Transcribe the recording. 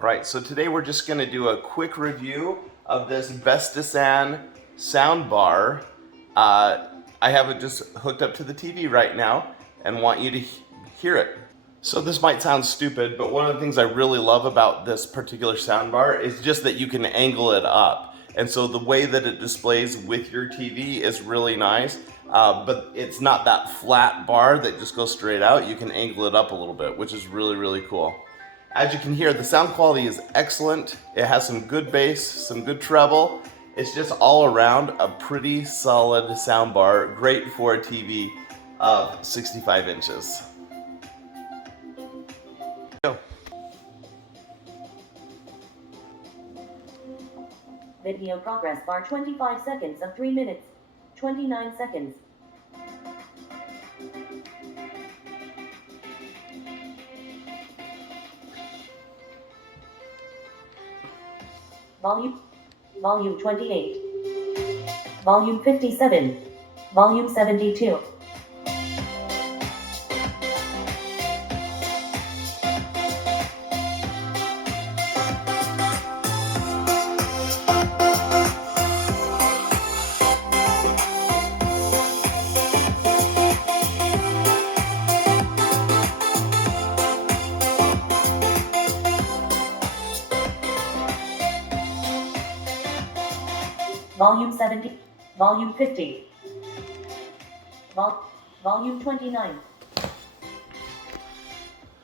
Alright, so today we're just going to do a quick review of this Bestisan soundbar. I have it just hooked up to the TV right now and want you to hear it. So this might sound stupid, but one of the things I really love about this particular soundbar is just that you can angle it up. And so the way that it displays with your TV is really nice, but it's not that flat bar that just goes straight out. You can angle it up a little bit, which is really, really cool. As you can hear, the sound quality is excellent. It has some good bass, some good treble. It's just all around a pretty solid soundbar, great for a TV of 65 inches. Go. Video progress bar 25 seconds of 3 minutes, 29 seconds. Volume 28. Volume 57. Volume 72. Volume 70, Volume 50, Volume 29.